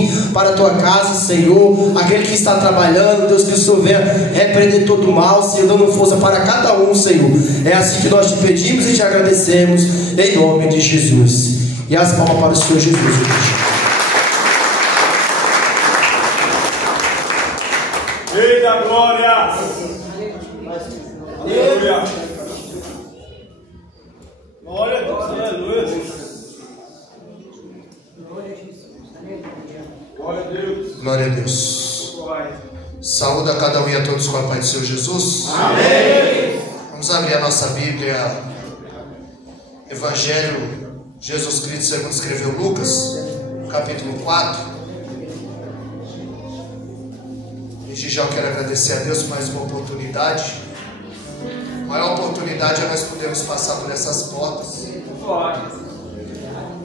vir para a tua casa, Senhor. Aquele que está trabalhando, Deus, que o Senhor venha repreender todo o mal, Senhor, dando força para cada um, Senhor. É assim que nós te pedimos e te agradecemos, em nome de Jesus. E as palmas para o Senhor Jesus, igreja. Eita glória! Aleluia! Glória a Deus, aleluia! Glória a Deus! Glória a Deus! Saúde a cada um e a todos com a paz do Senhor Jesus. Amém! Vamos abrir a nossa Bíblia, Evangelho Jesus Cristo segundo escreveu Lucas, capítulo 4. Desde já eu quero agradecer a Deus por mais uma oportunidade. A maior oportunidade é nós podermos passar por essas portas.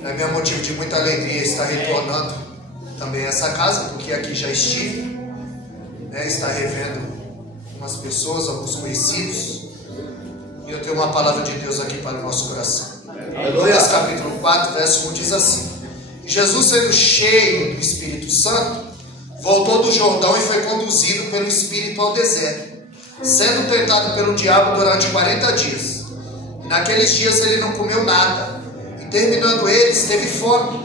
É meu motivo de muita alegria estar retornando também a essa casa, porque aqui já estive, né, estar revendo algumas pessoas, alguns conhecidos, e eu tenho uma palavra de Deus aqui para o nosso coração. Lucas capítulo 4, verso 1 diz assim: Jesus, sendo cheio do Espírito Santo, voltou do Jordão e foi conduzido pelo Espírito ao deserto, sendo tentado pelo diabo durante 40 dias. E naqueles dias ele não comeu nada, e terminando eles, teve fome.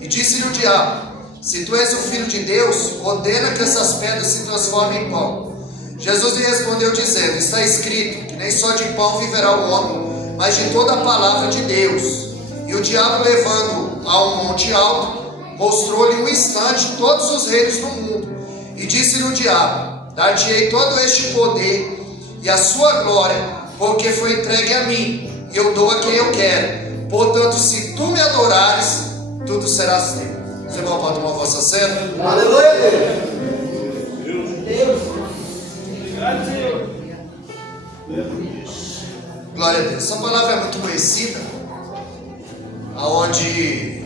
E disse-lhe o diabo: se tu és o Filho de Deus, ordena que essas pedras se transformem em pão. Jesus lhe respondeu dizendo: está escrito que nem só de pão viverá o homem, mas de toda a palavra de Deus. E o diabo, levando-o a um monte alto, mostrou-lhe um instante todos os reinos do mundo, e disse-lhe o diabo: dar-te-ei todo este poder e a sua glória, porque foi entregue a mim, e eu dou a quem eu quero. Portanto, se tu me adorares, tudo será teu. Você vai tomar a vossa serva? Aleluia! Deus! Glória a Deus. Essa palavra é muito conhecida, aonde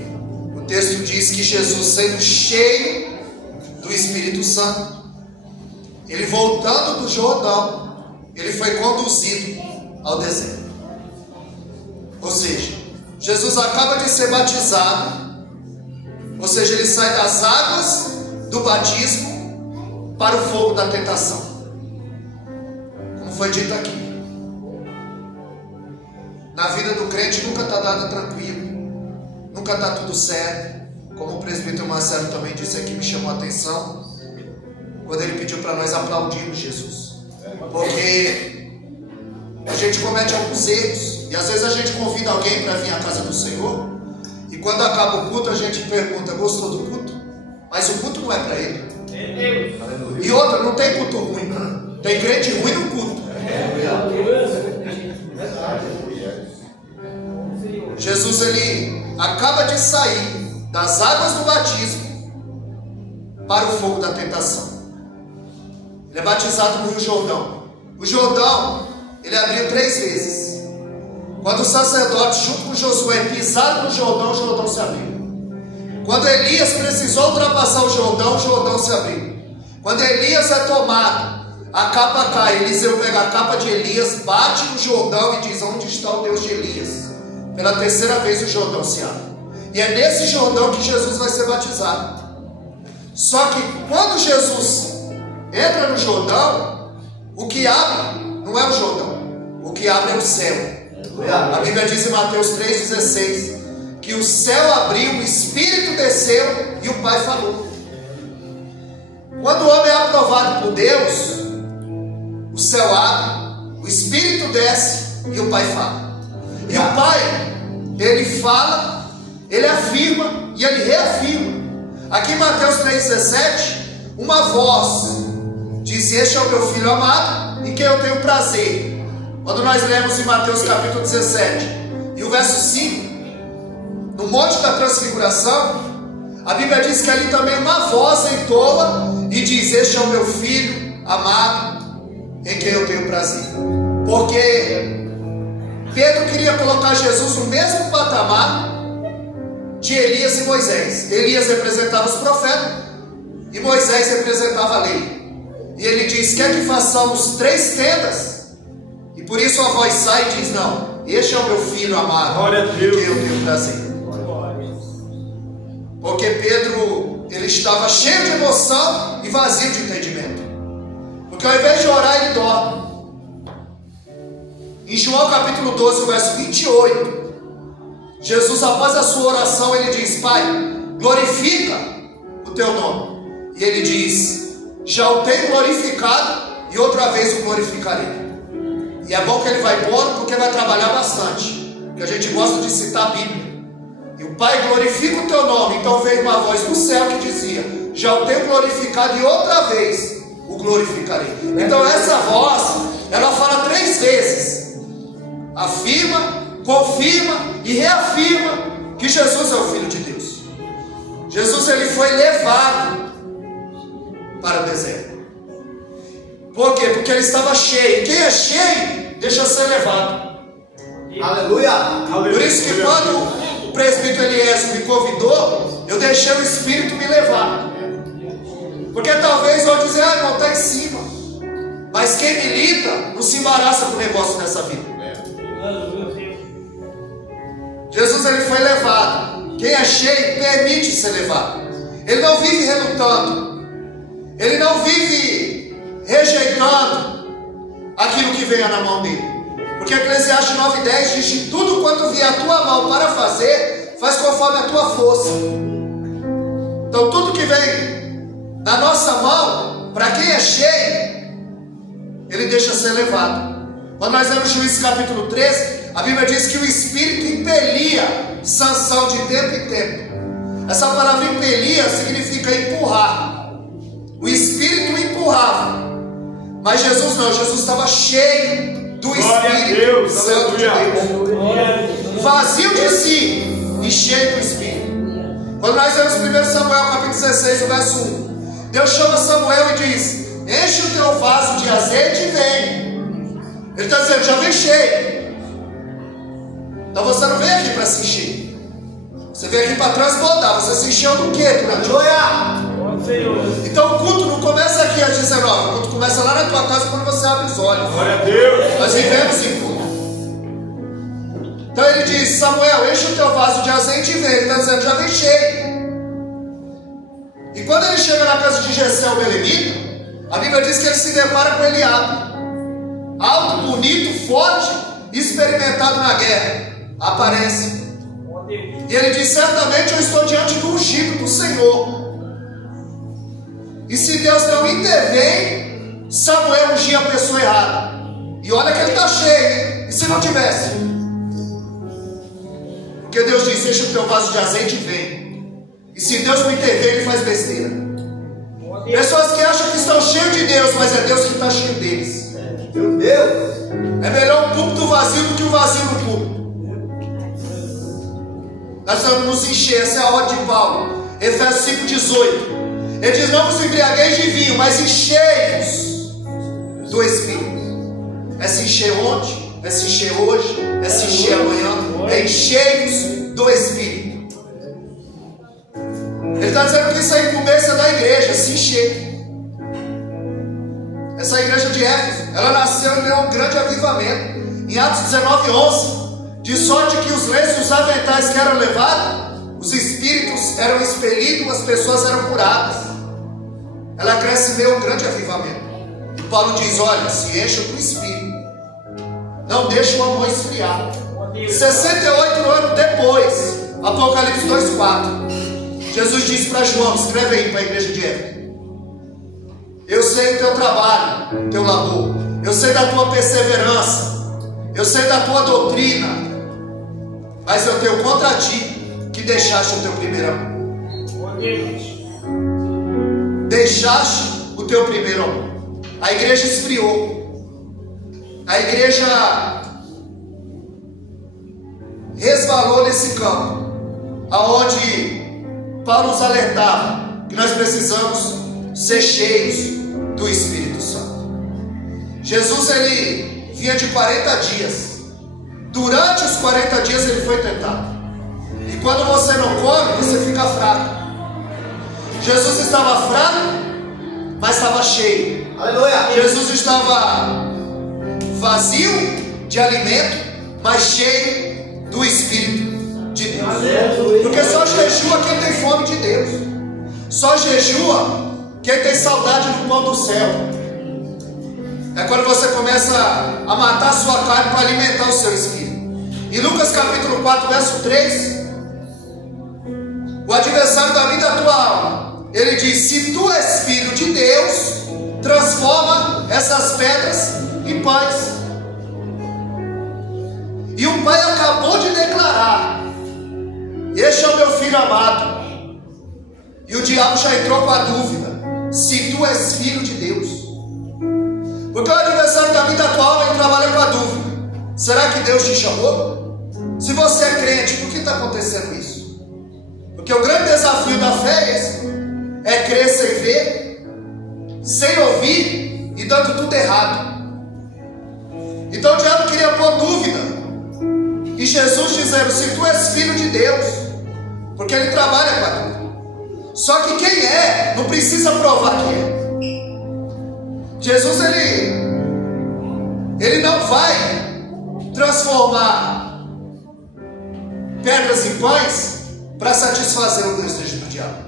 o texto diz que Jesus, sendo cheio do Espírito Santo, ele voltando do Jordão, ele foi conduzido ao deserto. Ou seja, Jesus acaba de ser batizado, ou seja, ele sai das águas do batismo para o fogo da tentação, como foi dito aqui. Na vida do crente nunca está nada tranquilo, nunca está tudo certo. Como o presbítero Marcelo também disse aqui, me chamou a atenção quando ele pediu para nós aplaudirmos Jesus, porque a gente comete alguns erros, e às vezes a gente convida alguém para vir à casa do Senhor, e quando acaba o culto a gente pergunta: gostou do culto? Mas o culto não é para ele. E outra, não tem culto ruim, tem crente ruim no culto. Jesus, ele acaba de sair das águas do batismo para o fogo da tentação. Ele é batizado no Rio Jordão. O Jordão, ele abriu 3 vezes. Quando os sacerdotes, junto com Josué, pisaram no Jordão, o Jordão se abriu. Quando Elias precisou ultrapassar o Jordão se abriu. Quando Elias é tomado, a capa cai, Eliseu pega a capa de Elias, bate no Jordão e diz: onde está o Deus de Elias? Pela 3ª vez o Jordão se abre. E é nesse Jordão que Jesus vai ser batizado. Só que quando Jesus entra no Jordão, o que abre não é o Jordão, o que abre é o céu. A Bíblia diz em Mateus 3,16 que o céu abriu, o Espírito desceu e o Pai falou. Quando o homem é aprovado por Deus, o céu abre, o Espírito desce e o Pai fala. E o Pai, ele fala, ele afirma e ele reafirma. Aqui em Mateus 3,17, uma voz diz: este é o meu Filho amado, em quem eu tenho prazer. Quando nós lemos em Mateus capítulo 17 e o verso 5, no Monte da Transfiguração, a Bíblia diz que ali também uma voz entoa e diz: este é o meu Filho amado, em quem eu tenho prazer. Porque Pedro queria colocar Jesus no mesmo patamar de Elias e Moisés. Elias representava os profetas e Moisés representava a lei. E ele diz: quer que façamos 3 tendas? E por isso a voz sai e diz: não, este é o meu Filho amado, em quem eu tenho prazer. Porque Pedro, ele Ele estava cheio de emoção e vazio de entendimento. Porque ao invés de orar, ele dorme. Em João capítulo 12, verso 28, Jesus, após a sua oração, ele diz: Pai, glorifica o teu nome. E ele diz: já o tenho glorificado e outra vez o glorificarei. E é bom que ele vai pondo, porque vai trabalhar bastante, porque a gente gosta de citar a Bíblia. E o Pai glorifica o teu nome. Então veio uma voz do céu que dizia: já o tenho glorificado e outra vez o glorificarei. Então essa voz, ela fala 3 vezes. Afirma, confirma e reafirma que Jesus é o Filho de Deus. Jesus, ele foi levado para o deserto. Por quê? Porque ele estava cheio. Quem é cheio, deixa ser levado. Aleluia. Por isso que quando o presbítero Eliésio me convidou, eu deixei o Espírito me levar. Porque talvez vão dizer: ah, irmão, está em cima. Mas quem milita não se embaraça com o negócio nessa vida. Jesus, ele foi levado. Quem é cheio permite ser levado. Ele não vive relutando. Ele não vive rejeitando aquilo que venha na mão dele. Porque Eclesiastes 9:10 diz que tudo quanto vier a tua mão para fazer, faz conforme a tua força. Então tudo que vem na nossa mão, para quem é cheio, ele deixa ser levado. Quando nós lemos Juízes capítulo 13, a Bíblia diz que o Espírito impelia Sansão de tempo em tempo. Essa palavra impelia significa empurrar. O Espírito empurrava. Mas Jesus não, Jesus estava cheio do Espírito Santo de Deus. Vazio de si e cheio do Espírito. Quando nós lemos 1 Samuel capítulo 16, o verso 1, Deus chama Samuel e diz: enche o teu vaso de azeite e vem. Ele está dizendo: já vem cheio. Então você não vem aqui para se encher. Você vem aqui para transbordar. Você se encheu do quê durante o dia? Então o culto não começa aqui às 19. O culto começa lá na tua casa quando você abre os olhos. Glória a Deus. Nós vivemos em culto. Então ele diz: Samuel, enche o teu vaso de azeite e vem. Ele está dizendo: já vem cheio. E quando ele chega na casa de Jessé o Belemita, a Bíblia diz que ele se depara com Eliabe, alto, bonito, forte, experimentado na guerra. Aparece. E ele diz: certamente eu estou diante do ungido do Senhor. E se Deus não intervém, Samuel ungia a pessoa errada. E olha que ele está cheio, hein? E se não tivesse? Porque Deus diz: enche o teu vaso de azeite e vem. E se Deus não intervém, ele faz besteira. Pessoas que acham que estão cheios de Deus, mas é Deus que está cheio deles. Meu Deus! É melhor um púlpito vazio do que um vazio no púlpito. Nós vamos nos encher, essa é a ordem de Paulo. Efésios 5:18. Ele diz: não vos embriagueis de vinho, mas enchei-vos do Espírito. É se encher ontem, é se encher hoje, é se encher amanhã. É enchei-vos do Espírito. Ele está dizendo que isso é a incumbência da igreja, se encher. Essa igreja de Éfeso, ela nasceu em um grande avivamento. Em Atos 19:11, de sorte que os lenços e os aventais que eram levados, os espíritos eram expelidos, as pessoas eram curadas. Ela cresce em meio a um grande avivamento. E Paulo diz: olha, se encha do Espírito, não deixa o amor esfriar. 68 anos depois, Apocalipse 2:4, Jesus disse para João: escreve aí para a igreja de Éfeso: eu sei do teu trabalho, teu labor, eu sei da tua perseverança, eu sei da tua doutrina, mas eu tenho contra ti que deixaste o teu primeiro amor. Deixaste o teu primeiro amor. A igreja esfriou. A igreja resvalou nesse campo, aonde Paulo nos alertava que nós precisamos ser cheios do Espírito Santo. Jesus, ele vinha de 40 dias. Durante os 40 dias ele foi tentado. E quando você não come, você fica fraco. Jesus estava fraco, mas estava cheio. Aleluia. Jesus estava vazio de alimento, mas cheio do Espírito de Deus. Aleluia. Porque só jejua quem tem fome de Deus. Só jejua quem tem saudade do pão do céu. É quando você começa a matar a sua carne para alimentar o seu espírito. Em Lucas capítulo 4, verso 3, o adversário da vida da tua alma, ele diz: se tu és filho de Deus, transforma essas pedras em pães. E o pai acabou de declarar: este é o meu filho amado. E o diabo já entrou com a dúvida: se tu és filho de Deus. Porque o adversário da vida atual, ele trabalha com a dúvida: será que Deus te chamou? Se você é crente, por que está acontecendo isso? Porque o grande desafio da fé é esse: é crer sem ver, sem ouvir e dando tudo errado. Então o diabo queria pôr dúvida, e Jesus dizendo: se tu és filho de Deus, porque ele trabalha com a dúvida. Só que quem é, não precisa provar que é. Jesus, ele não vai transformar pedras em pães para satisfazer o desejo do diabo.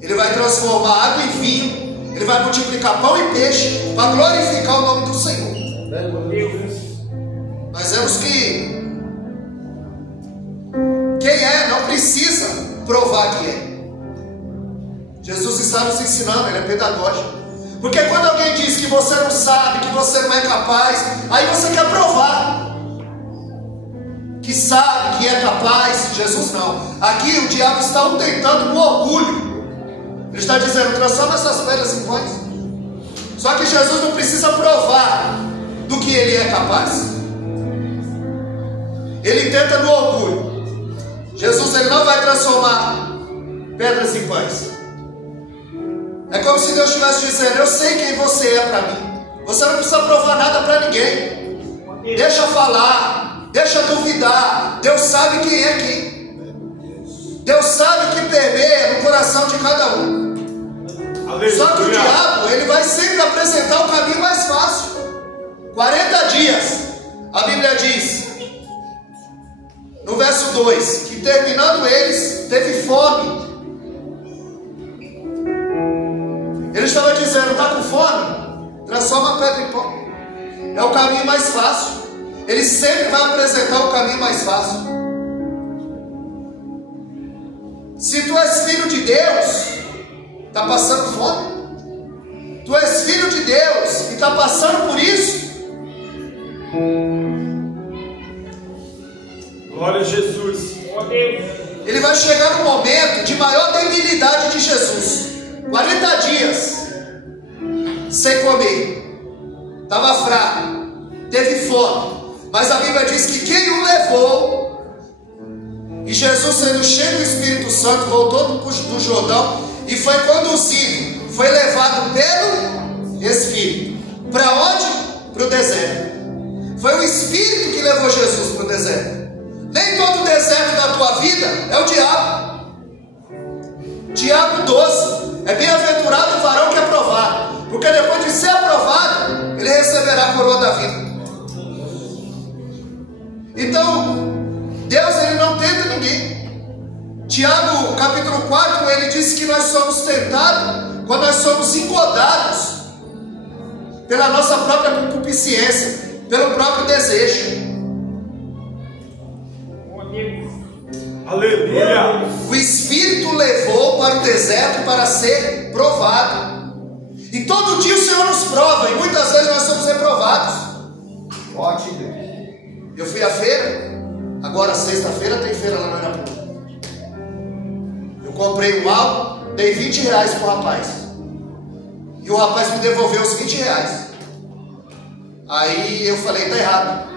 Ele vai transformar água em vinho, ele vai multiplicar pão e peixe para glorificar o nome do Senhor. Nós vemos que quem é não precisa provar que é. Jesus está nos ensinando, ele é pedagógico. Porque quando alguém diz que você não sabe, que você não é capaz, aí você quer provar que sabe, que é capaz. Jesus não. Aqui o diabo está o tentando com orgulho. Ele está dizendo: transforma essas pedras em pães. Só que Jesus não precisa provar do que ele é capaz. Ele tenta no orgulho. Jesus, ele não vai transformar pedras em pães. É como se Deus estivesse dizendo: eu sei quem você é para mim. Você não precisa provar nada para ninguém. Deixa falar, deixa duvidar. Deus sabe quem é quem. Deus sabe o que permeia no coração de cada um. Só que o diabo, ele vai sempre apresentar o caminho mais fácil. 40 dias, a Bíblia diz, no verso 2, que terminando eles, teve fome. Ele estava dizendo: está com fome? Transforma a pedra em pão. É o caminho mais fácil. Ele sempre vai apresentar o caminho mais fácil. Se tu és filho de Deus, está passando fome? Tu és filho de Deus e está passando por isso? Glória a Jesus. Ele vai chegar no momento de maior debilidade de Jesus. 40 dias sem comer, estava fraco, teve fome, mas a Bíblia diz que quem o levou, e Jesus, sendo cheio do Espírito Santo, voltou do Jordão e foi conduzido, foi levado pelo Espírito. Para onde? Para o deserto. Foi o Espírito que levou Jesus para o deserto. Nem todo deserto da tua vida é o diabo. Tiago 12: é bem-aventurado o varão que é aprovado, porque depois de ser aprovado, ele receberá a coroa da vida. Então, Deus, ele não tenta ninguém. Tiago capítulo 4, ele diz que nós somos tentados quando nós somos engodados pela nossa própria concupiscência, pelo próprio desejo. Aleluia. O Espírito levou para o deserto para ser provado. E todo dia o Senhor nos prova, e muitas vezes nós somos reprovados. Ótimo. Eu fui à feira, agora sexta-feira tem feira lá no Arapuã. Eu comprei um álbum, dei 20 reais para o rapaz. E o rapaz me devolveu os 20 reais. Aí eu falei: está errado.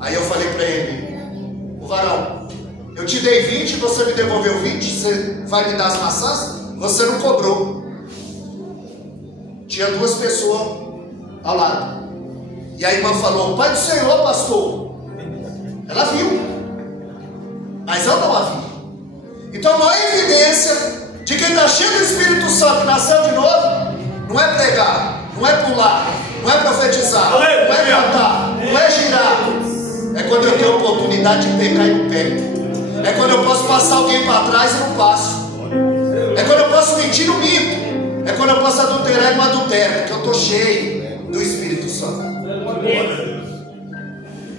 Aí eu falei para ele: o varão, eu te dei 20, você me devolveu 20, você vai me dar as maçãs? Você não cobrou. Tinha duas pessoas ao lado. E a irmã falou: Pai do Senhor, pastor. Ela viu, mas eu não a vi. Então a maior evidência de quem está cheio do Espírito Santo, nasceu de novo, não é pregar, não é pular, não é profetizar, não é cantar, não é girar. É quando eu tenho a oportunidade de pecar e não pego. É quando eu posso passar alguém para trás e não passo. mentira, eu minto. É quando eu posso adulterar e não adultero, porque eu estou cheio do Espírito Santo.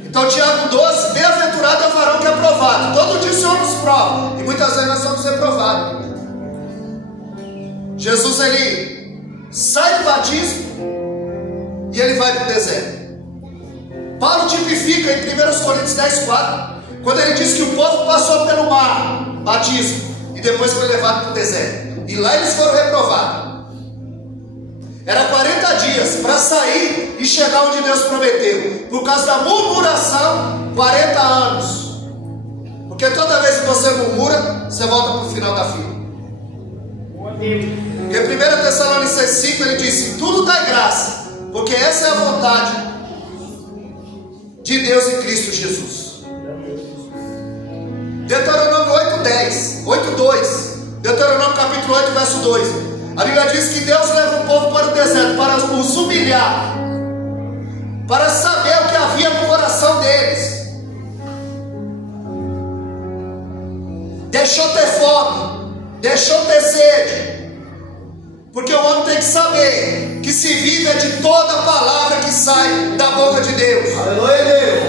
Então Tiago 12, bem-aventurado é o varão que é provado. Todo dia o Senhor nos prova, e muitas vezes nós somos reprovados. Jesus, ele sai do batismo e ele vai para o deserto. Paulo tipifica em 1 Coríntios 10:4, quando ele diz que o povo passou pelo mar, batismo, e depois foi levado para o deserto, e lá eles foram reprovados. Era 40 dias para sair e chegar onde Deus prometeu. Por causa da murmuração, 40 anos. Porque toda vez que você murmura, você volta para o final da fila. Porque 1 Tessalonicenses 5 ele disse: tudo dá graça, porque essa é a vontade de Deus em Cristo Jesus. Deuteronômio 8:2. Deuteronômio capítulo 8, verso 2. A Bíblia diz que Deus leva o povo para o deserto para os humilhar, para saber o que havia no coração deles. Deixou ter fome, deixou ter sede, porque o homem tem que saber que se vive é de toda palavra que sai da boca de Deus. Aleluia, Deus.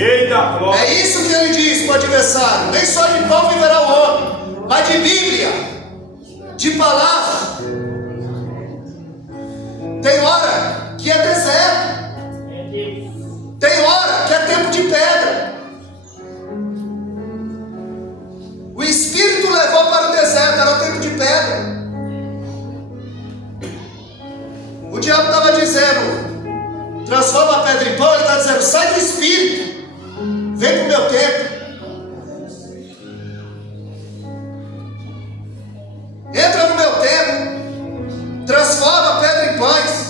Eita, glória. É isso que ele diz para o adversário: nem só de pão viverá o homem, mas de Bíblia, de palavra. Tem hora que é deserto, tem hora que é tempo de pedra. O Espírito levou para o deserto, era tempo de pedra. O diabo estava dizendo: transforma a pedra em pão. Ele está dizendo: sai do Espírito, vem para o meu tempo. Entra no meu tempo, transforma a pedra em pães.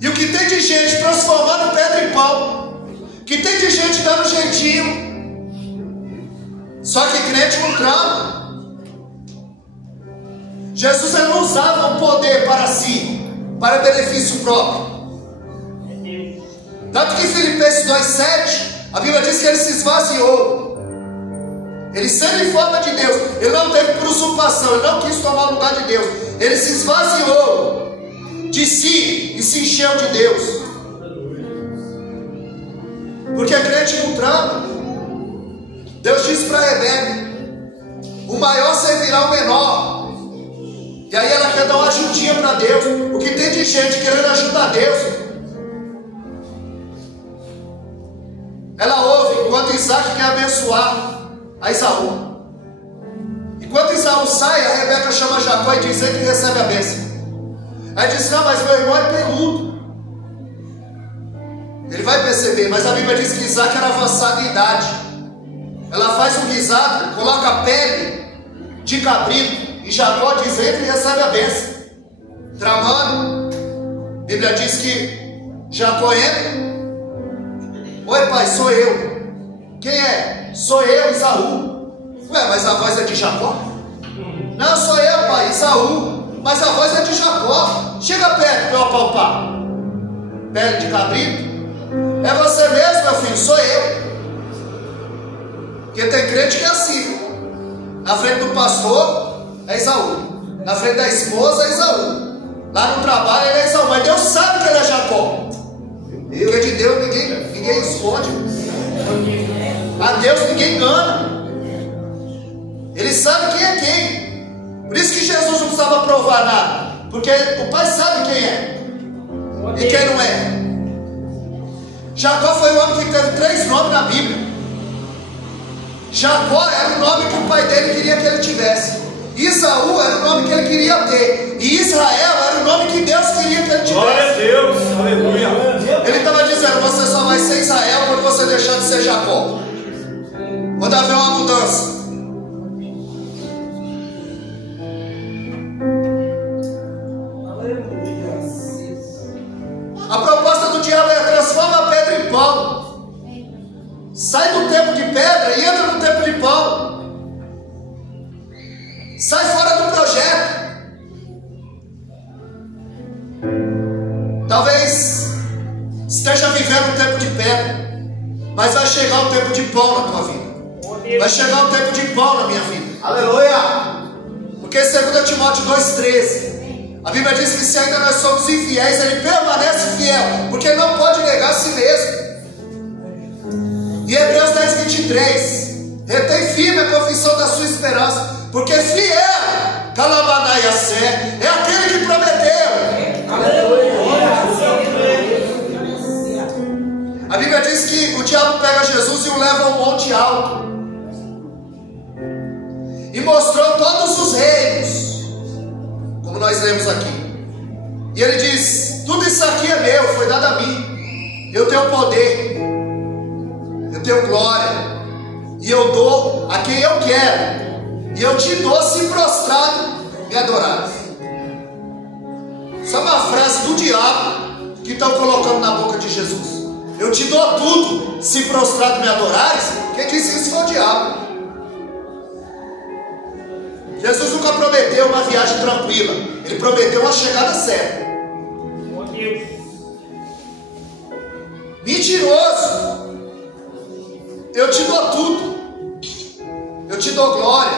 E o que tem de gente transformando pedra em pão, que tem de gente dando jeitinho, só que crente não trama. Jesus ele não usava o poder para si, para benefício próprio. Tanto que em Filipenses 2:7 a Bíblia diz que ele se esvaziou. Ele sendo em forma de Deus, ele não teve por usurpação, ele não quis tomar o lugar de Deus. Ele se esvaziou de si e se encheu de Deus. Porque a crente não trama. Deus disse para Rebeca: o maior servirá o menor. E aí ela quer dar uma ajudinha para Deus. O que tem de gente querendo ajudar Deus? Ela ouve enquanto Isaac quer abençoar a Esaú. Enquanto Esaú sai, a Rebeca chama Jacó e diz: ele que recebe a bênção. Aí diz: não, mas meu irmão é peludo. Ele vai perceber, mas a Bíblia diz que Isaac era avançado em idade. Ela faz um guisado, coloca a pele de cabrito, e Jacó diz: entra e recebe a bênção. Tramando, a Bíblia diz que Jacó entra: oi pai, sou eu. Quem é? Sou eu, Esaú. Ué, mas a voz é de Jacó? Não, sou eu, pai, Esaú. Mas a voz é de Jacó. Chega perto para eu apalpar. Pele de cabrito. É você mesmo, meu filho? Sou eu. Porque tem crente que é assim. Na frente do pastor é Esaú, na frente da esposa é Esaú, lá no trabalho ele é Esaú. Mas Deus sabe que ele é Jacó. Porque de Deus ninguém esconde. A Deus ninguém engana. Ele sabe quem é quem. Por isso que Jesus não precisava provar nada, porque o Pai sabe quem é e quem não é. Jacó foi o homem que teve 3 nomes na Bíblia. Jacó era o nome que o pai dele queria que ele tivesse. Isaú era o nome que ele queria ter. E Israel era o nome que Deus queria que ele tivesse. Glória a Deus, aleluia. Ele estava dizendo: você só vai ser Israel quando você deixar de ser Jacó. Quando haver uma mudança. A proposta do diabo é: transforma a pedra em pão. Sai do tempo de pedra e entra no tempo de pão. Sai fora do projeto. Talvez esteja vivendo um tempo de pedra, mas vai chegar um tempo de pão na tua vida. Vai chegar um tempo de pão na minha vida. Aleluia. Porque em 2 Timóteo 2,13, a Bíblia diz que se ainda nós somos infiéis, Ele permanece fiel, porque Ele não pode negar a si mesmo. E Hebreus 10,23, retém firme a confissão da sua esperança, porque fiel, Calamanaiacé, é aquele que prometeu. A Bíblia diz que o diabo pega Jesus e o leva a um monte alto e mostrou todos os reinos, como nós lemos aqui. E ele diz: tudo isso aqui é meu, foi dado a mim. Eu tenho poder, eu tenho glória, e eu dou a quem eu quero, e eu te dou se prostrado me adorares. Isso é uma frase do diabo que estão colocando na boca de Jesus. Eu te dou tudo se prostrado me adorares. Quem disse isso foi o diabo. Jesus nunca prometeu uma viagem tranquila, Ele prometeu uma chegada certa. Mentiroso. Eu te dou tudo, eu te dou glória.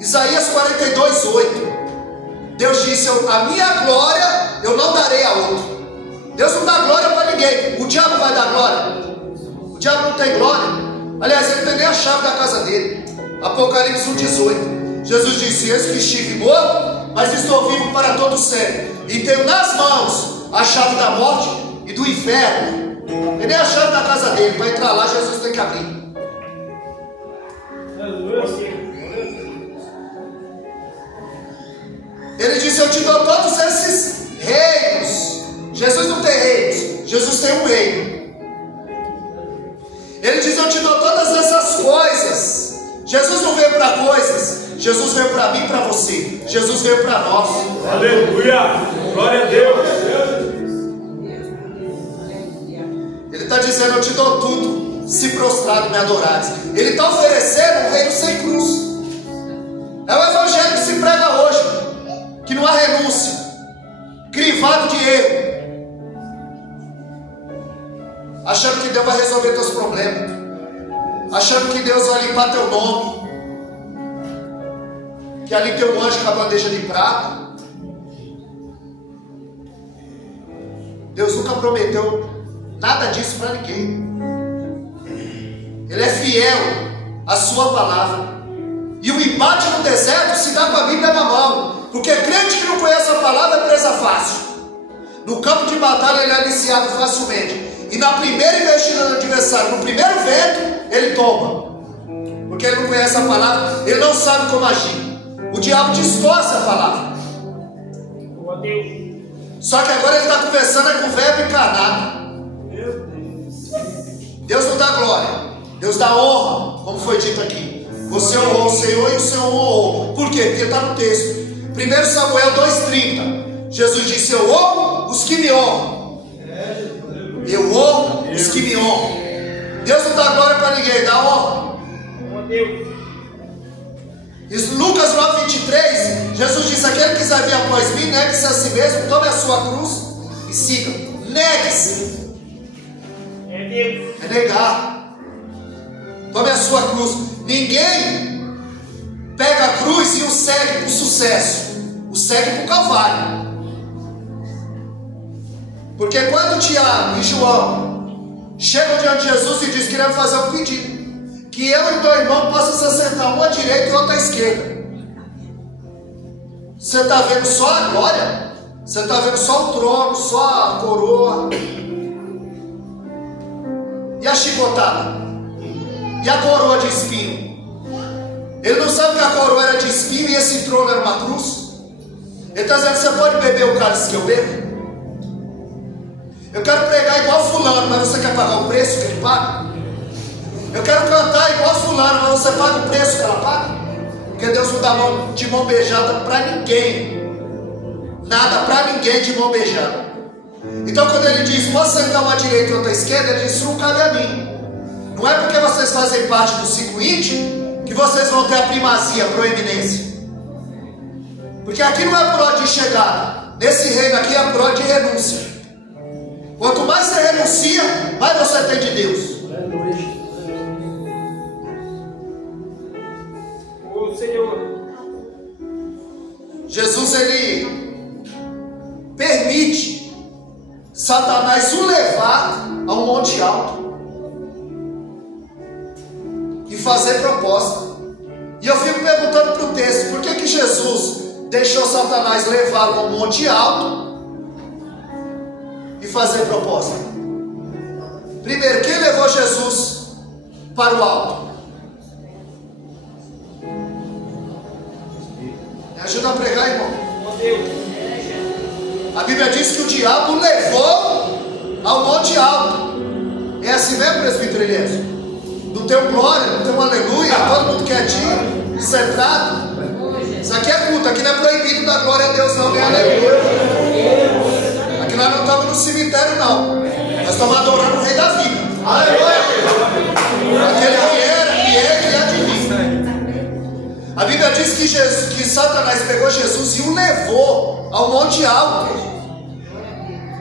Isaías 42:8, Deus disse: a minha glória eu não darei a outro. Deus não dá glória para ninguém. O diabo vai dar glória? O diabo não tem glória. Aliás, ele não tem nem a chave da casa dele. Apocalipse 1:18, Jesus disse: eis que estive morto, mas estou vivo para todo sempre, e tenho nas mãos a chave da morte e do inferno. E nem a chave da casa dele. Para entrar lá, Jesus tem que abrir. Ele disse: eu te dou todos esses reinos. Jesus não tem reinos, Jesus tem um reino. Ele diz: eu te dou todas essas coisas. Jesus não veio para coisas, Jesus veio para mim e para você. Jesus veio para nós. Aleluia, glória a Deus. Ele está dizendo: eu te dou tudo se prostrado me adorares. Ele está oferecendo um reino sem cruz. É o evangelho que se prega hoje, que não há renúncia, crivado de erro, achando que Deus vai resolver teus problemas, achando que Deus vai limpar teu nome, que ali tem um anjo com a bandeja de prata. Deus nunca prometeu nada disso para ninguém. Ele é fiel à sua palavra. E o embate no deserto se dá com a Bíblia na mão, porque crente que não conhece a palavra é presa fácil. No campo de batalha ele é aliciado facilmente. E na primeira investida do adversário, no primeiro vento, ele toma. Porque ele não conhece a palavra, ele não sabe como agir. O diabo distorce a palavra. Só que agora ele está conversando com o verbo encarnado. Deus não dá glória, Deus dá honra, como foi dito aqui. Você honrou o Senhor e o Senhor honrou. Por quê? Porque está no texto. 1 Samuel 2,30, Jesus disse: eu honro os que me honram. Eu honro os que me honram. Deus não dá glória para ninguém, dá honra. Isso, Lucas 9,23, Jesus disse: aquele que quiser vir após mim, negue-se a si mesmo, tome a sua cruz e siga. Negue-se. É negar. Tome a sua cruz. Ninguém pega a cruz e o segue para o sucesso, o segue para o Calvário. Porque quando Tiago e João chegam diante de Jesus e dizem: queremos fazer um pedido, que eu e teu irmão possam se assentar uma à direita e outra à esquerda. Você está vendo só a glória? Você está vendo só o trono, só a coroa? E a chicotada? E a coroa de espinho? Ele não sabe que a coroa era de espinho e esse trono era uma cruz? Ele está dizendo: você pode beber o cálice que eu bebo? Eu quero pregar igual fulano, mas você quer pagar o preço que ele paga? Eu quero cantar igual fulano, mas você paga o preço que ela paga? Porque Deus não dá mão de mão beijada para ninguém. Nada para ninguém de mão beijada. Então quando ele diz: posso sentar uma à direita e outra à esquerda, ele diz: isso não cabe a mim. Não é porque vocês fazem parte do ciclo íntimo que vocês vão ter a primazia, a proeminência. Porque aqui não é por ordem de chegada. Nesse reino aqui é por ordem de renúncia. Quanto mais você renuncia, mais você tem de Deus. Ô Senhor. Jesus, ele permite Satanás o levar a um monte alto e fazer proposta. E eu fico perguntando para o texto, por que Jesus deixou Satanás levá-lo a um monte alto e fazer proposta? Primeiro, quem levou Jesus para o alto? Me ajuda a pregar, irmão. A Bíblia diz que o diabo levou ao monte alto. É assim mesmo, presbítero Elias? Não tem um glória, não tem um aleluia, todo mundo quietinho, centrado. Isso aqui é culto, aqui não é proibido dar glória a Deus não, nem aleluia. Aqui nós não estamos no cemitério não. Nós estamos adorando o Rei da Vida. Aleluia! Aquele que era, que é, que há de vir. A Bíblia diz que Satanás pegou Jesus e o levou ao monte alto.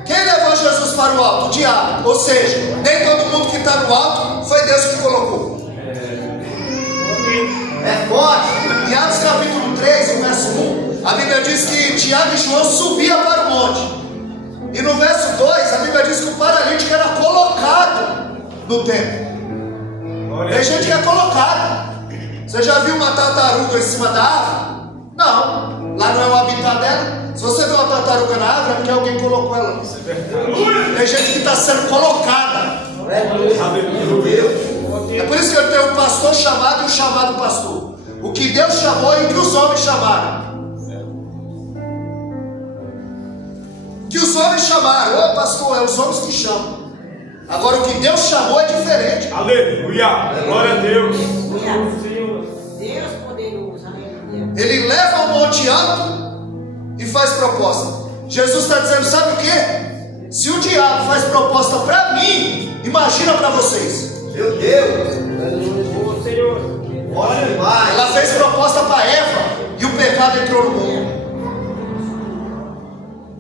Quem levou Jesus para o alto? O diabo. Ou seja, nem todo mundo que está no alto foi Deus que colocou. É forte. Em Atos capítulo 3, no verso 1, a Bíblia diz que Tiago e João subiam para o monte. E no verso 2, a Bíblia diz que o paralítico era colocado no templo. Tem gente que é colocada. Você já viu uma tartaruga em cima da árvore? Não. Lá não é o habitat dela. Se você vê uma tartaruga na árvore, é porque alguém colocou ela. Tem gente que está sendo colocada. É por isso que eu tenho um pastor chamado e um chamado pastor. O que Deus chamou e o que os homens chamaram. Que os homens chamaram. Ô pastor, é os homens que chamam. Agora o que Deus chamou é diferente. Aleluia. Glória a Deus. Deus poderoso. Ele leva ao monte alto e faz proposta. Jesus está dizendo, sabe o que? Se o diabo faz proposta para mim, imagina para vocês. Meu Deus. Senhor. Olha demais. Ela fez proposta para Eva e o pecado entrou no mundo.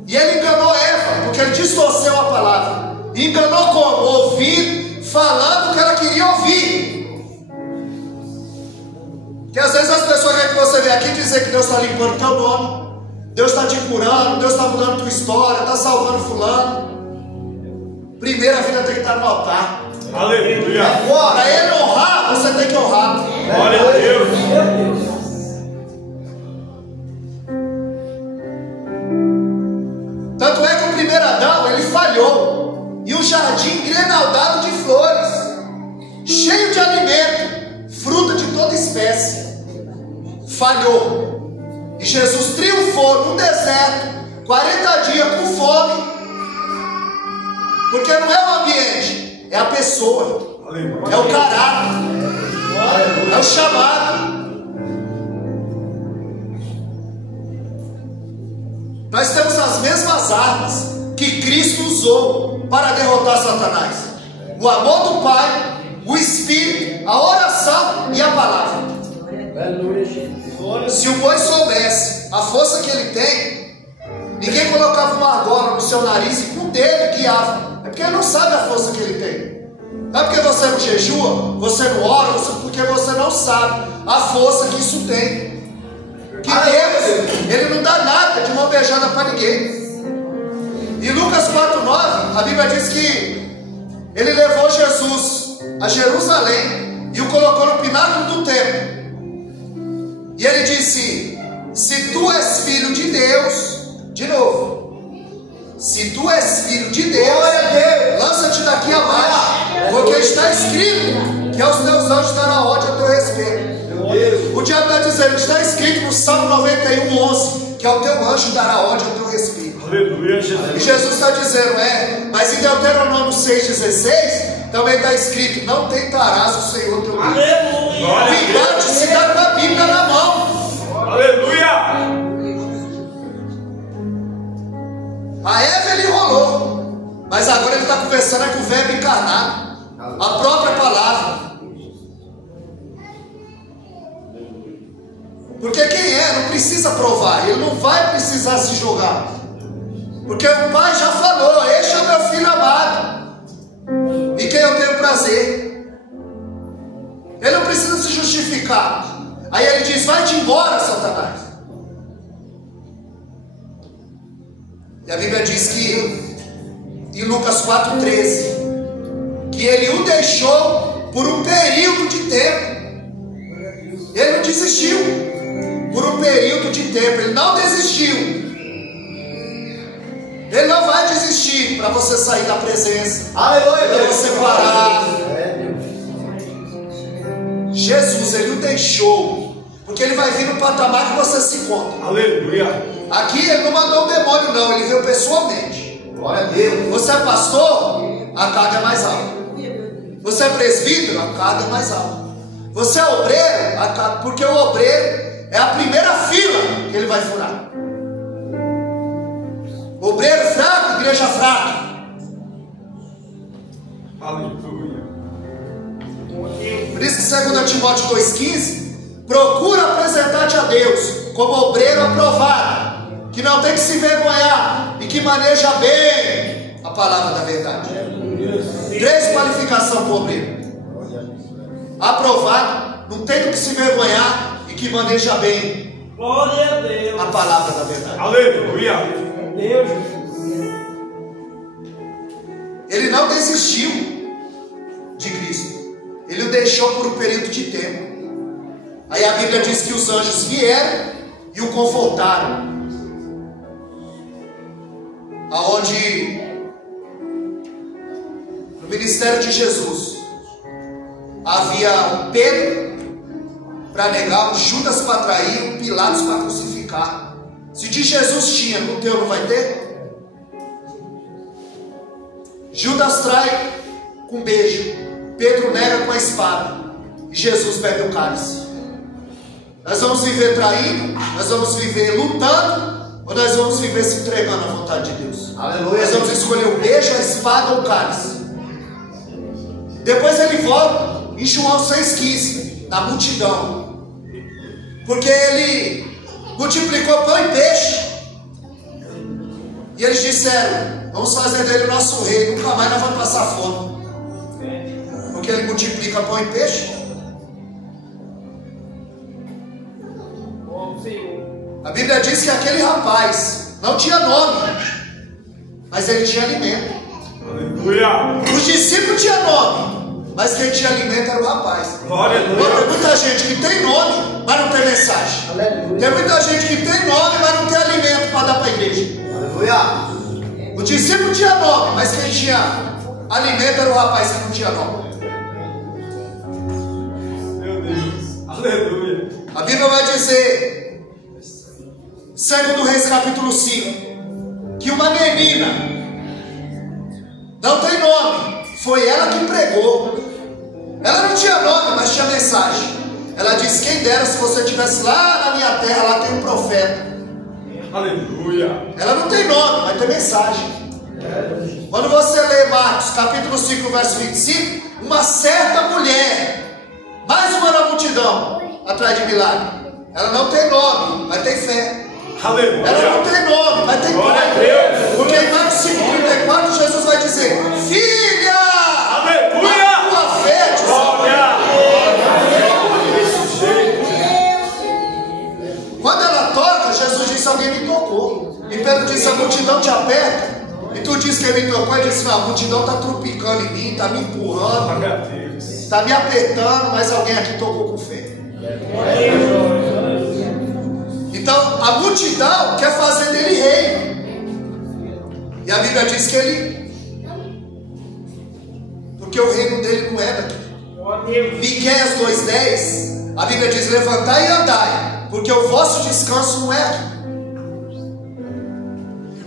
E ele enganou Eva, porque ele distorceu a palavra. E enganou como? Ouvindo, falando o que ela queria ouvir. Que às vezes as pessoas querem que você venha aqui dizer que Deus está limpando o teu nome, Deus está te curando, Deus está mudando a tua história, está salvando fulano. Primeiro a vida tem que estar no altar. Aleluia. Para ele honrar, você tem que honrar. Glória a Deus. Tanto é que o primeiro Adão, ele falhou. E o jardim grenaldado de flores, cheio de alimento, fruta de toda espécie, falhou. E Jesus triunfou no deserto, 40 dias com fome. Porque não é o ambiente, é a pessoa, é o caráter, é o chamado. Nós temos as mesmas armas que Cristo usou para derrotar Satanás: o amor do Pai, o Espírito, a oração e a palavra. Se o boi soubesse a força que ele tem, ninguém colocava uma argola no seu nariz e com o dedo guiava. É porque ele não sabe a força que ele tem. Não é porque você não jejua, você não ora, porque você não sabe a força que isso tem. Que Deus, ele não dá nada de mão beijada para ninguém. Em Lucas 4,9, a Bíblia diz que ele levou Jesus a Jerusalém e o colocou no pináculo do templo. E ele disse: se tu és filho de Deus, de novo, se tu és filho de Deus, lança-te daqui abaixo, porque está escrito que aos teus anjos dará ordem a teu respeito. O diabo está dizendo, está escrito no Salmo 91:11, que ao teu anjo dará ordem a teu respeito. Aleluia, Jesus. E Jesus está dizendo, mas em Deuteronômio 6,16 também está escrito: não tentarás o Senhor teu Deus. O embate se dá com a Bíblia na mão. Aleluia. A Eva ele enrolou, mas agora ele está conversando com o verbo encarnado, a própria palavra. Porque quem não precisa provar, ele não vai precisar se jogar, porque o Pai já falou: este é o meu filho amado, em quem eu tenho prazer. Ele não precisa se justificar. Aí ele diz: vai-te embora, Satanás. E a Bíblia diz que, em Lucas 4,13, que ele o deixou por um período de tempo. Ele não desistiu. Por um período de tempo. Ele não desistiu. Ele não vai desistir para você sair da presença. Aleluia. Para você parar. Jesus, ele o deixou. Porque ele vai vir no patamar que você se encontra. Aleluia. Aqui ele não mandou um demônio, não. Ele veio pessoalmente. Glória a Deus. Você é pastor? A carga é mais alta. Você é presbítero? A carga é mais alta. Você é obreiro? A carga, porque o obreiro é a primeira fila que ele vai furar. Obreiro fraco, igreja fraca. Aleluia. Por isso que 2 Timóteo 2,15 procura apresentar-te a Deus como obreiro aprovado, que não tem que se envergonhar e que maneja bem a palavra da verdade. 3 qualificações para o obreiro: aprovado, não tem do que se envergonhar e que maneja bem Glória a Deus. a palavra da verdade. Aleluia. Deus. Ele não desistiu de Cristo. Ele o deixou por um período de tempo. Aí a Bíblia diz que os anjos vieram e o confortaram. Aonde no ministério de Jesus havia Pedro para negar, Judas para trair, Pilatos para crucificar. Se de Jesus tinha, no teu não vai ter? Judas trai com beijo, Pedro nega com a espada e Jesus bebe o cálice. Nós vamos viver traindo, nós vamos viver lutando, ou nós vamos viver se entregando à vontade de Deus? Aleluia. Nós vamos escolher o beijo, a espada ou o cálice. Depois ele volta em João 6,15, na multidão, porque ele multiplicou pão e peixe, e eles disseram: vamos fazer dele o nosso rei, nunca mais nós vamos passar fome, porque ele multiplica pão e peixe. A Bíblia diz que aquele rapaz não tinha nome, mas ele tinha alimento. Aleluia. Os discípulos tinham nome, mas quem tinha alimento era o rapaz. Glória a Deus. Tem muita gente que tem nome, mas não tem mensagem. Aleluia. Tem muita gente que tem nome, mas não tem alimento para dar para a igreja. Aleluia. O discípulo tinha nome, mas quem tinha alimento era o rapaz que não tinha nome. Meu Deus. Aleluia. A Bíblia vai dizer, 2 Reis capítulo 5, que uma menina, não tem nome, foi ela que pregou. Ela não tinha nome, mas tinha mensagem. Ela disse: quem dera se você estivesse lá na minha terra, lá tem um profeta. Aleluia. Ela não tem nome, mas tem mensagem. Quando você lê Marcos capítulo 5, verso 25, uma certa mulher, mais uma na multidão, atrás de milagre. Ela não tem nome, mas tem fé. Aleluia. Ela não tem nome, mas tem Glória a fé. Deus. Porque em Marcos 5,34 Jesus vai dizer: filha, Aleluia. a tua fé te salvou. Glória. Desse jeito. Quando ela toca, Jesus disse: alguém me tocou. E Pedro disse: a multidão te aperta. E tu disse que me tocou. Ele disse: não, a multidão está trupicando em mim, está me empurrando, Glória a Deus. está me apertando, mas alguém aqui tocou com fé. Então a multidão quer fazer dele rei. E a Bíblia diz que ele, porque o reino dele não é daqui. Miqueias 2,10, a Bíblia diz: levantai e andai, porque o vosso descanso não é aqui.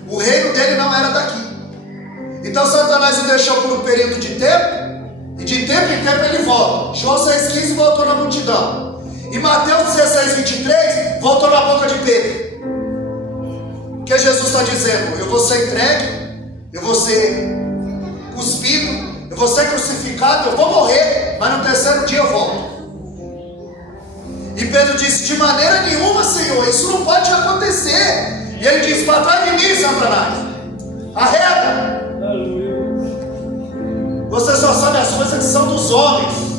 O reino dele não era daqui. Então Satanás o deixou por um período de tempo, e de tempo em tempo ele volta. João 6,15 voltou na multidão. E Mateus 16,23 voltou na boca de Pedro. Porque Jesus está dizendo: eu vou ser entregue, eu vou ser cuspido, eu vou ser crucificado, eu vou morrer, mas no terceiro dia eu volto. E Pedro disse: de maneira nenhuma, Senhor, isso não pode acontecer. E ele disse: para trás de mim, Satanás, arreda. Você só sabe as coisas que são dos homens.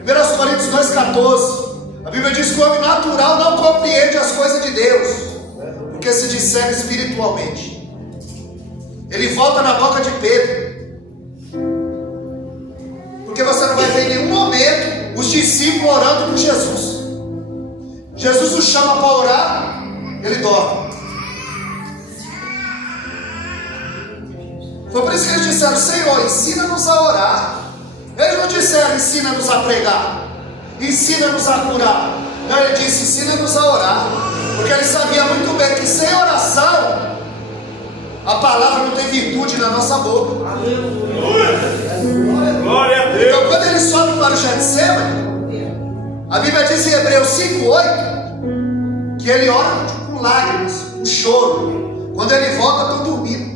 1 Coríntios 2,14, a Bíblia diz que o homem natural não compreende as coisas de Deus, porque se discerne espiritualmente. Ele volta na boca de Pedro. Porque você não vai ver em nenhum momento os discípulos orando por Jesus. Jesus o chama para orar, ele dorme. Foi por isso que eles disseram: Senhor, ensina-nos a orar. Eles não disseram: ensina-nos a pregar, ensina-nos a curar. Não, ele disse: ensina-nos a orar. Porque ele sabia muito bem que sem oração a palavra não tem virtude na nossa boca. Glória a Deus. Então quando ele sobe para o Getsemane, a Bíblia diz em Hebreus 5:8 que ele ora com lágrimas, com choro. Quando ele volta, estão dormindo.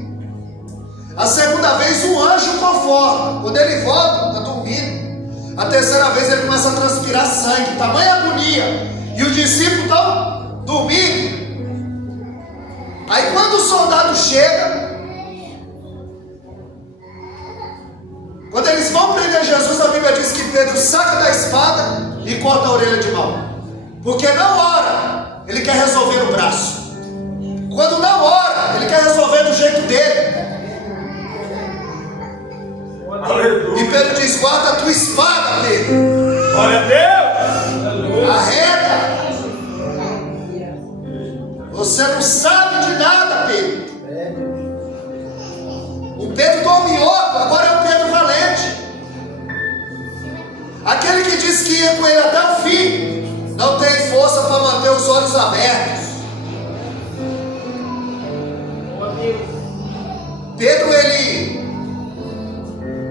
A segunda vez um anjo conforta. Quando ele volta, está dormindo. A terceira vez ele começa a transpirar sangue, tamanha agonia. E os discípulos estão dormindo. Aí quando o soldado chega, quando eles vão prender Jesus, a Bíblia diz que Pedro saca da espada e corta a orelha de mão. Porque não ora, ele quer resolver o braço. Quando não ora, ele quer resolver do jeito dele. Aleluia. E Pedro diz: guarda a tua espada, Pedro. Glória a Deus. Arreda. Você não sabe de nada, Pedro. O Pedro do homioco agora é o Pedro valente. Aquele que disse que ia com ele até o fim, não tem força para manter os olhos abertos. Pedro, ele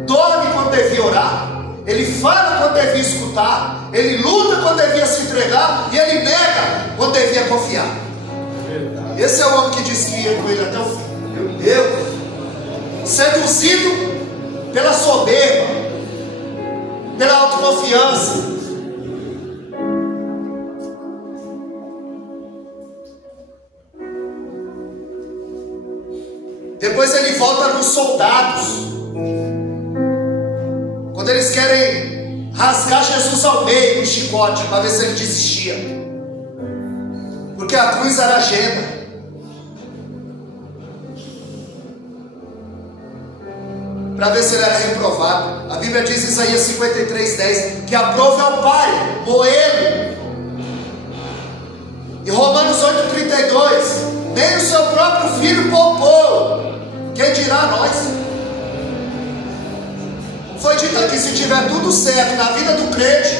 dorme quando devia orar, ele fala quando devia escutar, ele luta quando devia se entregar, e ele nega quando devia confiar. Esse é o homem que disse que ia com ele até o fim. Eu, seduzido pela soberba, pela autoconfiança. Depois ele volta nos soldados. Quando eles querem rasgar Jesus ao meio com chicote, para ver se ele desistia. Porque a cruz era a agenda. Para ver se ele era reprovado. A Bíblia diz em Isaías 53:10 que aprove ao Pai moê-lo. E Romanos 8:32, nem o seu próprio filho poupou, quem dirá nós? Foi dito aqui: se tiver tudo certo na vida do crente,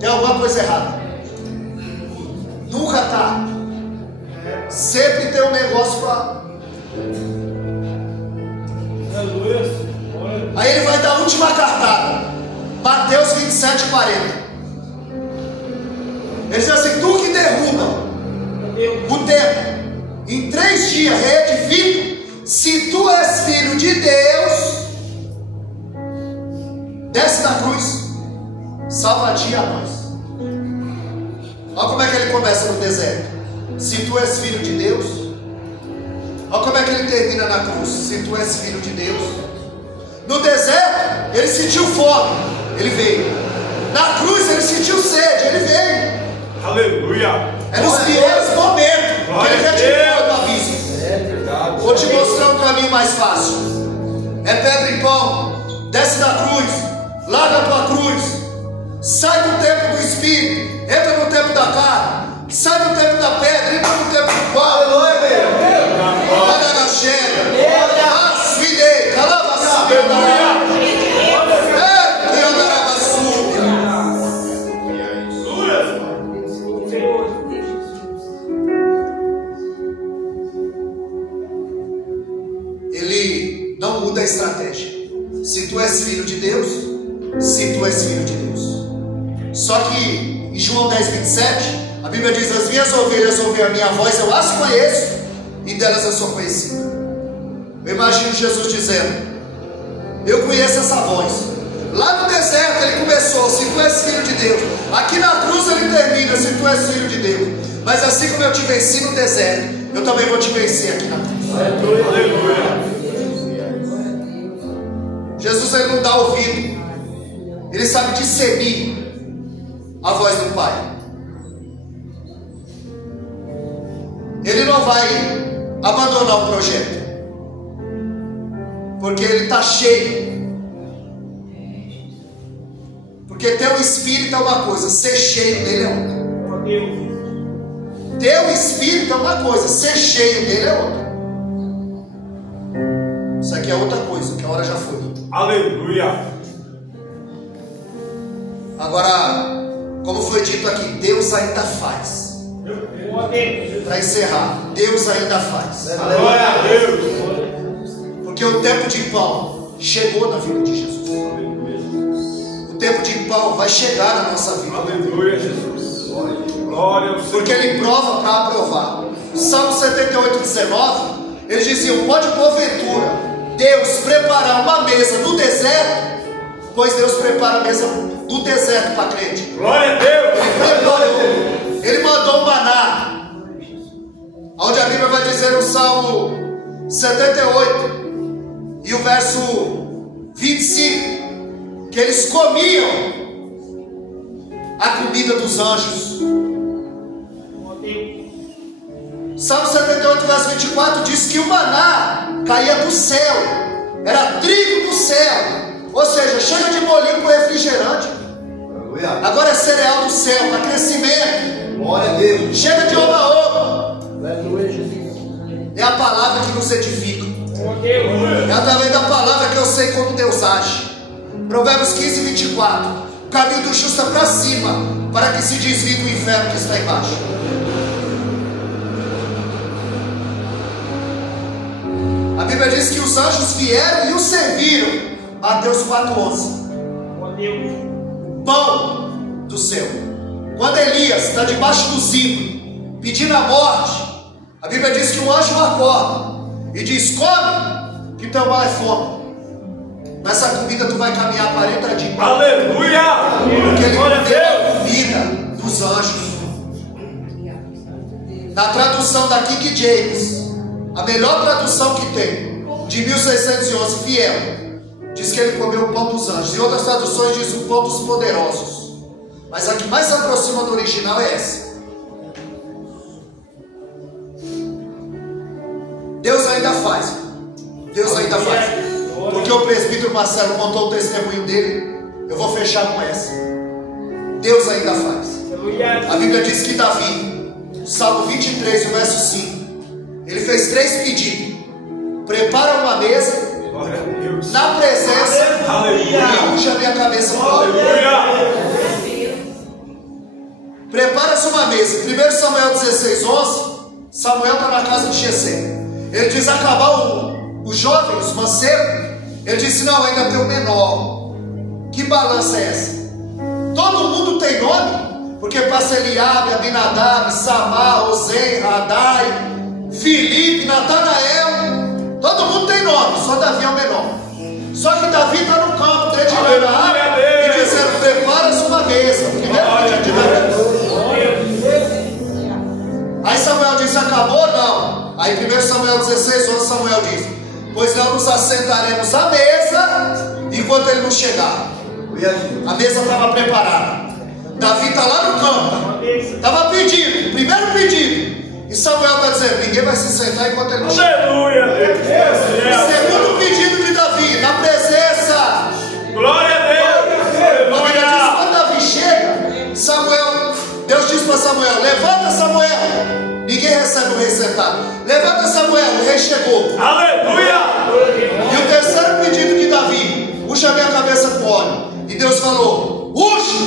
tem alguma coisa errada. Nunca está. Sempre tem um negócio para. Aí ele vai dar a última cartada, Mateus 27:40. Ele diz assim: tu que derruba o templo, em 3 dias reedifica. Se tu és filho de Deus, desce da cruz, salva-te a nós. Olha como é que ele começa no deserto: se tu és filho de Deus. Olha como é que ele termina na cruz: se tu és filho de Deus. No deserto, ele sentiu fome, ele veio. Na cruz, ele sentiu sede, ele veio. Aleluia. É nos piores momentos que ele retirou do abismo. Vou te mostrar um caminho mais fácil. É pedra e pão. Desce da cruz, larga a tua cruz, sai do tempo do espírito, entra no tempo da carne, sai do tempo da pedra, entra no tempo do pão. Aleluia, meu. Olha na chega. Asvidei, calava. Ele não muda a estratégia. Se tu és filho de Deus, se tu és filho de Deus. Só que em João 10:27, a Bíblia diz: as minhas ovelhas ouvem a minha voz, eu as conheço, e delas eu sou conhecido. Eu imagino Jesus dizendo: eu conheço essa voz. Lá no deserto ele começou: se tu és filho de Deus. Aqui na cruz ele termina: se tu és filho de Deus. Mas assim como eu te venci no deserto, eu também vou te vencer aqui na cruz. Aleluia. Jesus, ele não dá ouvido, ele sabe discernir a voz do Pai. Ele não vai abandonar o projeto, porque ele está cheio. Porque ter o Espírito é uma coisa, ser cheio dele é outra. Ter o Espírito é uma coisa, ser cheio dele é outra. Isso aqui é outra coisa, que a hora já foi. Aleluia. Agora, como foi dito aqui, Deus ainda faz. Para encerrar, Deus ainda faz. Glória a Deus. Porque o tempo de pão chegou na vida de Jesus. O tempo de pão vai chegar na nossa vida. Aleluia, Jesus. Glória ao Senhor. Porque ele prova para aprovar. Salmo 78, 19, ele dizia: pode porventura Deus preparar uma mesa no deserto, pois Deus prepara a mesa do deserto para crente. Glória a Deus. Ele preparou, ele mandou o maná, onde a Bíblia vai dizer no Salmo 78 e o verso 25, que eles comiam a comida dos anjos. Salmo 78, verso 24 diz que o maná caía do céu, era trigo do céu, ou seja, chega de bolinho com refrigerante. Agora é cereal do céu, para crescimento. Glória a Deus. Chega de oba-oba. Aleluia, Jesus. É a palavra que nos edifica. É através da palavra que eu sei como Deus age. Provérbios 15, 24. O caminho do justo é para cima, para que se desvie do inferno que está embaixo. A Bíblia diz que os anjos vieram e o serviram. Mateus 4:11. Pão do céu. Quando Elias está debaixo do zimbro, pedindo a morte, a Bíblia diz que o anjo o acorda e diz: come, que teu mal é fome. Nessa comida tu vai caminhar 40 dias. Aleluia. Porque ele Glória a comeu a Deus. comida dos anjos. Na tradução da King James, a melhor tradução que tem, de 1611, fiel, diz que ele comeu o pão dos anjos. Em outras traduções diz o pão dos poderosos. Mas a que mais se aproxima do original é essa. Deus ainda faz. Deus ainda faz. Porque o presbítero Marcelo contou o testemunho dele. Eu vou fechar com essa. Deus ainda faz. A Bíblia diz que Davi, Salmo 23, o verso 5, ele fez 3 pedidos. Prepara uma mesa Glória a Deus. na presença Aleluia. e unge a minha cabeça com óleo. Aleluia. Prepara-se uma mesa. 1 Samuel 16:11. Samuel está na casa de Jessé. Ele diz: acabar o jovem, os mancebos. Ele disse: não, ainda tem o menor. Que balança é essa? Todo mundo tem nome, porque passa Eliabe, Abinadab, Samar, Ozem, Radai, Filipe, Natanael. Todo mundo tem nome, só Davi é o menor. Só que Davi está no campo, dedilhando a água e dizendo: prepara-se uma mesa. Primeiro pedido de Davi. Aí Samuel disse: acabou? Não. Aí 1 Samuel 16:11, Samuel diz: pois não nos assentaremos à mesa enquanto ele não chegar. A mesa estava preparada. Davi está lá no campo, estava pedindo, primeiro pedido. E Samuel está dizendo: ninguém vai se sentar enquanto ele não chegar. Aleluia. Deus. Segundo pedido de Davi, na presença. Glória a Deus. A Bíblia diz que Aleluia. quando Davi chega, Deus diz para Samuel: levanta, Samuel. Ninguém recebe o rei sentado. Levanta, Samuel, o rei chegou. Aleluia. E o terceiro pedido de Davi: unge a minha cabeça com óleo. E Deus falou: unge,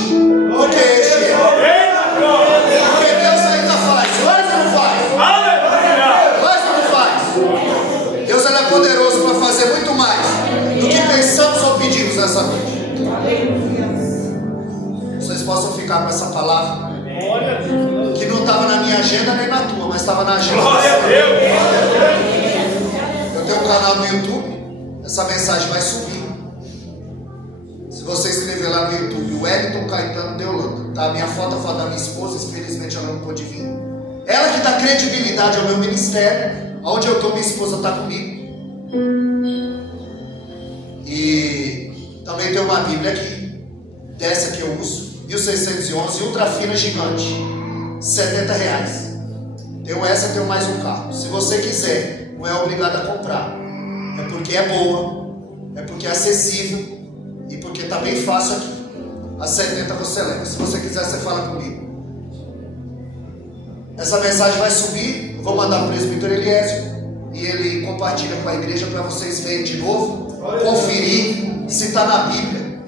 porque este é. Eita, glória. Porque Deus ainda faz. Faz ou não faz? Aleluia. Faz ou não faz? Deus ele é poderoso para fazer muito mais do que pensamos ou pedimos nessa noite. Vocês possam ficar com essa palavra, que não estava na minha agenda nem na tua, mas estava na agenda. Glória a Deus. Eu tenho um canal no YouTube, essa mensagem vai subir. Se você escrever lá no YouTube, Wellington Caetano de Holanda, tá? A minha foto, a foto da minha esposa, infelizmente ela não pôde vir. Ela que dá credibilidade ao meu ministério, onde eu estou, minha esposa está comigo. E também tem uma Bíblia aqui, dessa que eu uso, 1611, ultra fina gigante, R$70. Tenho essa, tenho mais um carro. Se você quiser, não é obrigado a comprar. É porque é boa, é porque é acessível e porque está bem fácil aqui. A 70 você leva. Se você quiser, você fala comigo. Essa mensagem vai subir, eu vou mandar para o presbítero Eliésio e ele compartilha com a igreja para vocês verem de novo, conferir se está na Bíblia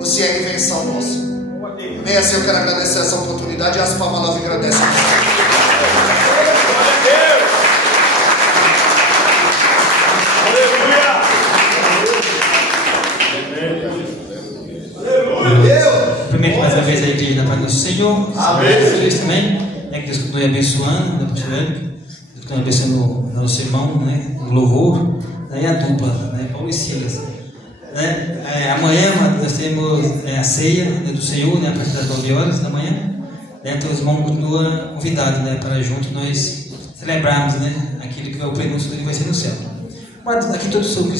ou se é invenção nossa. Bem assim, eu quero agradecer essa oportunidade e as palmas lá agradecem. Primeiro, mais uma vez, a igreja da paz do Senhor. Amém. Também. Que Deus continue abençoando, né, Deus continue abençoando o nosso irmão, né, o louvor, né, e a dupla, né, Paulo e Silas. Né. Amanhã nós temos a ceia, né, do Senhor, né, a partir das 9 horas da manhã. Né, então os irmãos continuam convidados, né, para juntos nós celebrarmos, né, aquilo que é o prenúncio do que vai ser no céu. Mas aqui todos são cristãos.